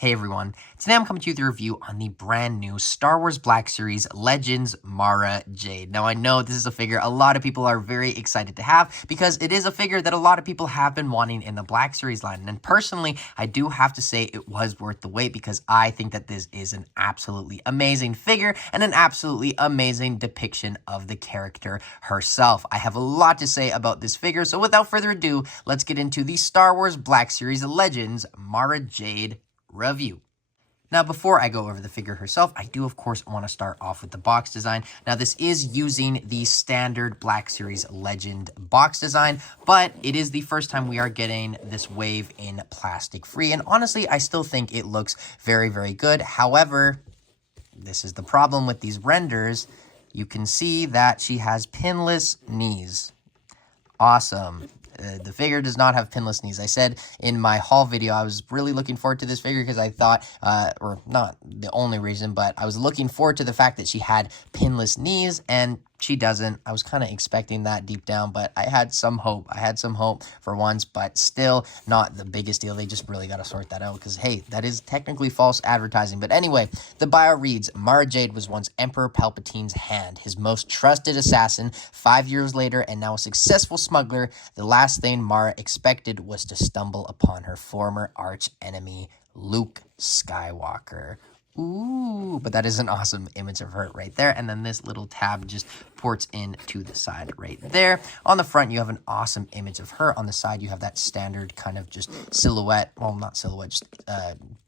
Hey everyone, today I'm coming to you with a review on the brand new Star Wars Black Series Legends Mara Jade. Now I know this is a figure a lot of people are very excited to have because it is a figure that a lot of people have been wanting in the Black Series line. And personally, I do have to say it was worth the wait because I think that this is an absolutely amazing figure and an absolutely amazing depiction of the character herself. I have a lot to say about this figure, so without further ado, let's get into the Star Wars Black Series Legends Mara Jade review. Now, before I go over the figure herself, I do, of course, want to start off with the box design. Now, this is using the standard Black Series Legend box design, but it is the first time we are getting this wave in plastic free. And honestly, I still think it looks very, very good. However, this is the problem with these renders. You can see that she has pinless knees. Awesome. The figure does not have pinless knees. I said in my haul video, I was really looking forward to this figure because I thought, or not the only reason, but I was looking forward to the fact that she had pinless knees, and she doesn't. I was kind of expecting that deep down, but I had some hope. I had some hope for once, but still not the biggest deal. They just really got to sort that out because, hey, that is technically false advertising. But anyway, the bio reads, Mara Jade was once Emperor Palpatine's hand, his most trusted assassin. 5 years later, and now a successful smuggler, the last thing Mara expected was to stumble upon her former arch enemy, Luke Skywalker. Ooh, but that is an awesome image of her right there. And then this little tab just ports in to the side right there. On the front, you have an awesome image of her. On the side, you have that standard kind of just silhouette. Well, not silhouette, just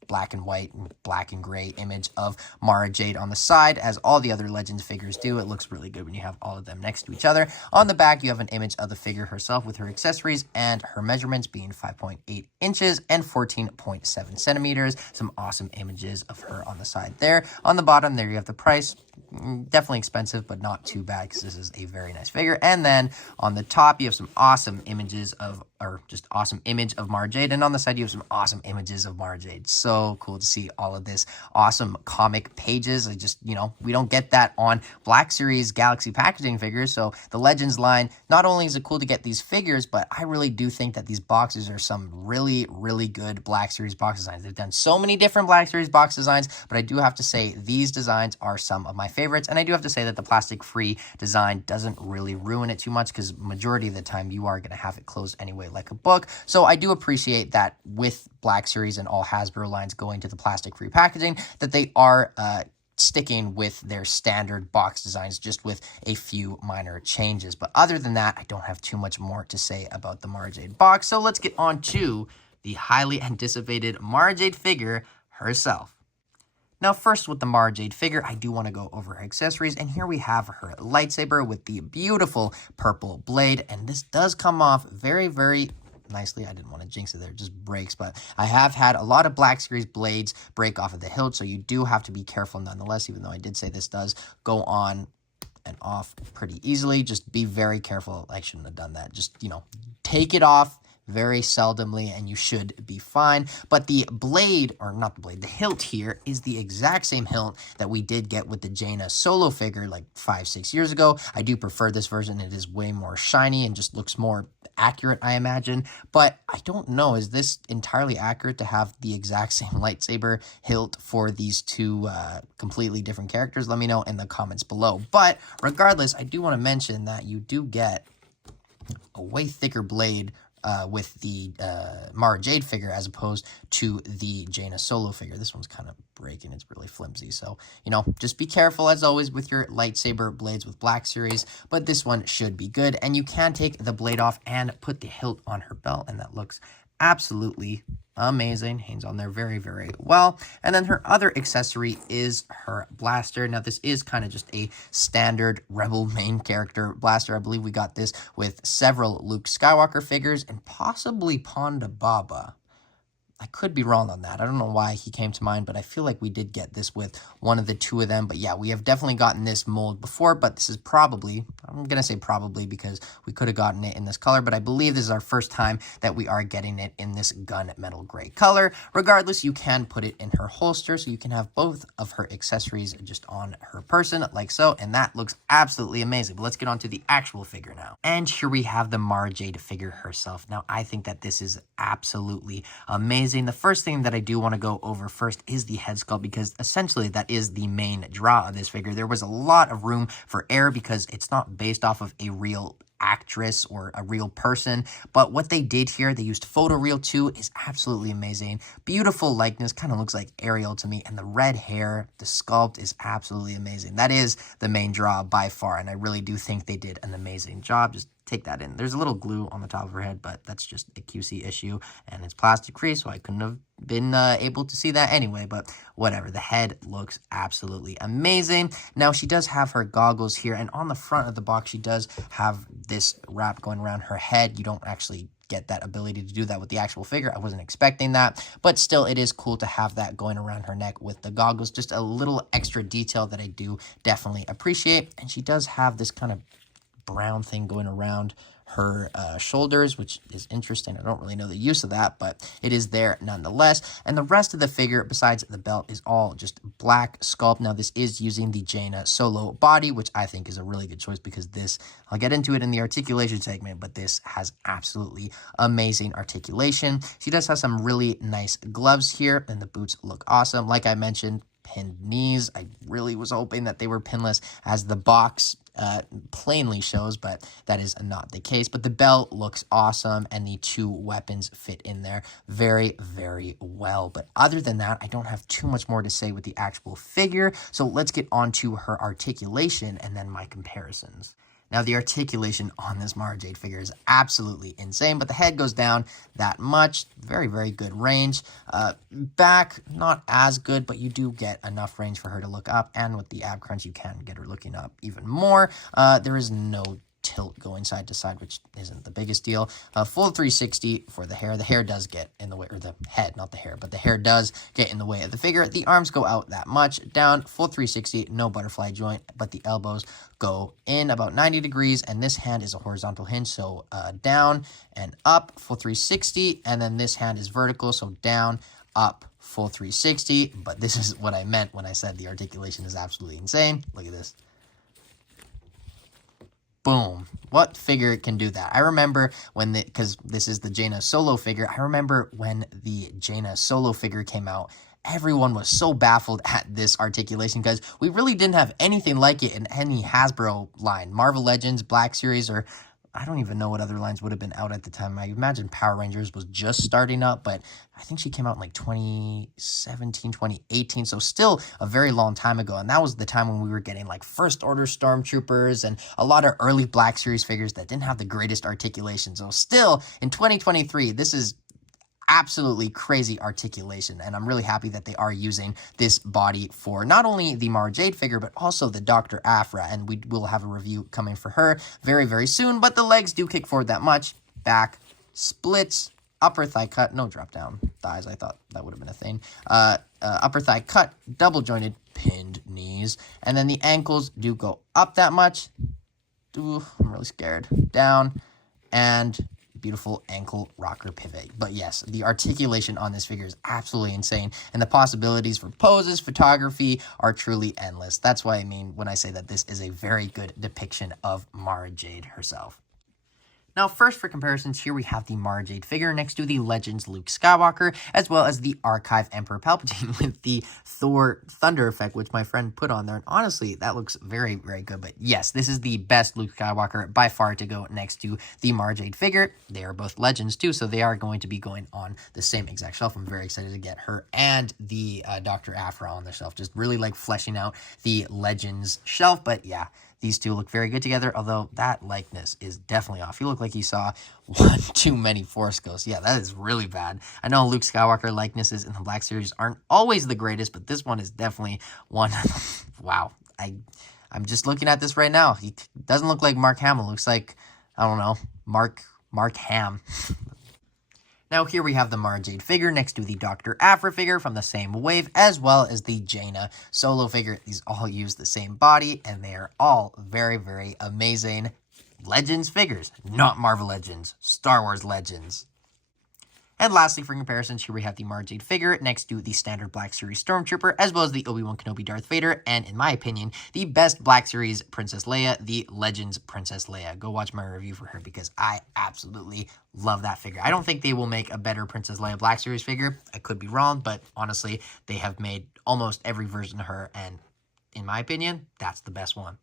black and white and black and gray image of Mara Jade on the side, as all the other Legends figures do. It looks really good when you have all of them next to each other. On the back, you have an image of the figure herself with her accessories and her measurements being 5.8 inches and 14.7 centimeters. Some awesome images of her on the side there. On the bottom, there you have the price. Definitely expensive, but not too bad because this is a very nice figure. And then on the top, you have some awesome images of, or just awesome image of Mara Jade. And on the side, you have some awesome images of Mara Jade. So cool to see all of this awesome comic pages. I just, we don't get that on Black Series Galaxy packaging figures. So the Legends line, not only is it cool to get these figures, but I really do think that these boxes are some really, really good Black Series box designs. They've done so many different Black Series box designs, but I do have to say these designs are some of my favorites. And I do have to say that the plastic-free design doesn't really ruin it too much because majority of the time you are going to have it closed anyway like a book. So I do appreciate that with Black Series and all Hasbro lines going to the plastic-free packaging, that they are sticking with their standard box designs, just with a few minor changes. But other than that, I don't have too much more to say about the Mara Jade box. So let's get on to the highly anticipated Mara Jade figure herself. Now, first with the Mara Jade figure, I do want to go over her accessories, and here we have her lightsaber with the beautiful purple blade, and this does come off very, very nicely. I didn't want to jinx it there, it just breaks, but I have had a lot of Black Series blades break off of the hilt, so you do have to be careful nonetheless, even though I did say this does go on and off pretty easily. Just be very careful. I shouldn't have done that. Just, take it off very seldomly and you should be fine. But the blade, or not the blade, the hilt here is the exact same hilt that we did get with the Jaina Solo figure like 5-6 years ago. I do prefer this version. It is way more shiny and just looks more accurate, I imagine. But I don't know, is this entirely accurate to have the exact same lightsaber hilt for these two completely different characters? Let me know in the comments below. But regardless, I do want to mention that you do get a way thicker blade with the Mara Jade figure as opposed to the Jaina Solo figure. This one's kind of breaking. It's really flimsy. So, just be careful as always with your lightsaber blades with Black Series, but this one should be good. And you can take the blade off and put the hilt on her belt, and that looks absolutely amazing. Hangs on there very, very well. And then her other accessory is her blaster. Now, this is kind of just a standard Rebel main character blaster. I believe we got this with several Luke Skywalker figures and possibly Ponda Baba. I could be wrong on that. I don't know why he came to mind, but I feel like we did get this with one of the two of them. But yeah, we have definitely gotten this mold before, but this is probably, I'm going to say probably because we could have gotten it in this color, but I believe this is our first time that we are getting it in this gunmetal gray color. Regardless, you can put it in her holster, so you can have both of her accessories just on her person, like so, and that looks absolutely amazing. But let's get on to the actual figure now. And here we have the Mara Jade figure herself. Now, I think that this is absolutely amazing. amazing. The first thing that I do want to go over first is the head sculpt, because essentially that is the main draw of this figure. There was a lot of room for error because it's not based off of a real actress or a real person, but what they did here, they used photoreal too, is absolutely amazing. Beautiful likeness, kind of looks like Ariel to me, and the red hair, the sculpt is absolutely amazing. That is the main draw by far, and I really do think they did an amazing job. Just take that in. There's a little glue on the top of her head, but that's just a QC issue, and it's plastic free, so I couldn't have been able to see that anyway, but whatever. The head looks absolutely amazing. Now, she does have her goggles here, and on the front of the box, she does have this wrap going around her head. You don't actually get that ability to do that with the actual figure. I wasn't expecting that, but still, it is cool to have that going around her neck with the goggles. Just a little extra detail that I do definitely appreciate, and she does have this kind of brown thing going around her shoulders, which is interesting. I don't really know the use of that, but it is there nonetheless. And the rest of the figure, besides the belt, is all just black sculpt. Now, this is using the Jaina solo body, which I think is a really good choice because this, I'll get into it in the articulation segment, but this has absolutely amazing articulation. She does have some really nice gloves here, and the boots look awesome. Like I mentioned, pinned knees. I really was hoping that they were pinless, as the box plainly shows, but that is not the case. But the belt looks awesome, and the two weapons fit in there very, very well. But other than that, I don't have too much more to say with the actual figure. So let's get on to her articulation and then my comparisons. Now, the articulation on this Mara Jade figure is absolutely insane, but the head goes down that much. Very, very good range. Back, not as good, but you do get enough range for her to look up, and with the ab crunch, you can get her looking up even more. There is no tilt going side to side, which isn't the biggest deal. Full 360 for the hair. The hair does get in the way, or the head, not the hair, but the hair does get in the way of the figure. The arms go out that much. Down, full 360, no butterfly joint, but the elbows go in about 90 degrees, and this hand is a horizontal hinge, so down and up, full 360, and then this hand is vertical, so down, up, full 360, but this is what I meant when I said the articulation is absolutely insane. Look at this. Boom. What figure can do that? I remember when because this is the Jaina solo figure, I remember when the Jaina solo figure came out, everyone was so baffled at this articulation because we really didn't have anything like it in any Hasbro line. Marvel Legends, Black Series, or I don't even know what other lines would have been out at the time. I imagine Power Rangers was just starting up, but I think she came out in like 2017, 2018, so still a very long time ago. And that was the time when we were getting like First Order Stormtroopers and a lot of early Black Series figures that didn't have the greatest articulation. So still, in 2023, this is absolutely crazy articulation, and I'm really happy that they are using this body for not only the Mara Jade figure, but also the Dr. Aphra, and we will have a review coming for her very, very soon. But the legs do kick forward that much. Back splits, upper thigh cut, no drop down thighs, I thought that would have been a thing. Upper thigh cut, double jointed, pinned knees, and then the ankles do go up that much. Ooh, I'm really scared. Down, and beautiful ankle rocker pivot. But yes, the articulation on this figure is absolutely insane, and the possibilities for poses, photography are truly endless. That's what I mean when I say that this is a very good depiction of Mara Jade herself. Now, first for comparisons, here we have the Mara Jade figure next to the Legends Luke Skywalker, as well as the Archive Emperor Palpatine with the Thor Thunder effect, which my friend put on there. And honestly, that looks very, very good. But yes, this is the best Luke Skywalker by far to go next to the Mara Jade figure. They are both Legends too, so they are going to be going on the same exact shelf. I'm very excited to get her and the Dr. Aphra on the shelf. Just really like fleshing out the Legends shelf. But yeah, these two look very good together, although that likeness is definitely off. You look like you saw one too many Force Ghosts. Yeah, that is really bad. I know Luke Skywalker likenesses in the Black Series aren't always the greatest, but this one is definitely one. Wow. I'm just looking at this right now. He doesn't look like Mark Hamill. Looks like, I don't know, Mark Ham. Now, here we have the Mara Jade figure next to the Dr. Aphra figure from the same wave, as well as the Jaina solo figure. These all use the same body, and they are all very, very amazing Legends figures. Not Marvel Legends, Star Wars Legends. And lastly, for comparisons, here we have the Mara Jade figure next to the standard Black Series Stormtrooper, as well as the Obi-Wan Kenobi Darth Vader, and in my opinion, the best Black Series Princess Leia, the Legends Princess Leia. Go watch my review for her because I absolutely love that figure. I don't think they will make a better Princess Leia Black Series figure. I could be wrong, but honestly, they have made almost every version of her, and in my opinion, that's the best one.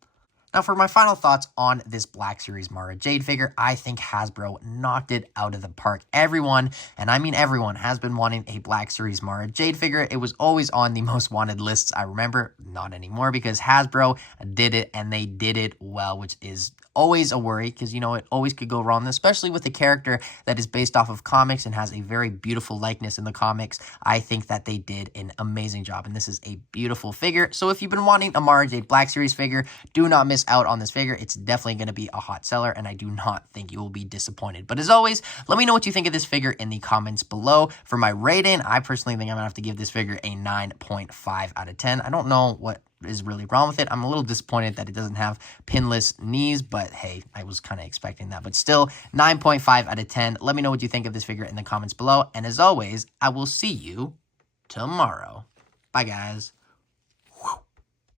Now, for my final thoughts on this Black Series Mara Jade figure, I think Hasbro knocked it out of the park. Everyone, and I mean everyone, has been wanting a Black Series Mara Jade figure. It was always on the most wanted lists, I remember. Not anymore, because Hasbro did it, and they did it well, which is always a worry, because, you know, it always could go wrong, especially with a character that is based off of comics and has a very beautiful likeness in the comics. I think that they did an amazing job, and this is a beautiful figure. So if you've been wanting a Mara Jade Black Series figure, do not miss out on this figure. It's definitely going to be a hot seller, and I do not think you will be disappointed. But as always, let me know what you think of this figure in the comments below. For my rating, I personally think I'm going to have to give this figure a 9.5 out of 10. I don't know what is really wrong with it. I'm a little disappointed that it doesn't have pinless knees, but hey, I was kind of expecting that. But still, 9.5 out of 10. Let me know what you think of this figure in the comments below. And as always, I will see you tomorrow. Bye, guys.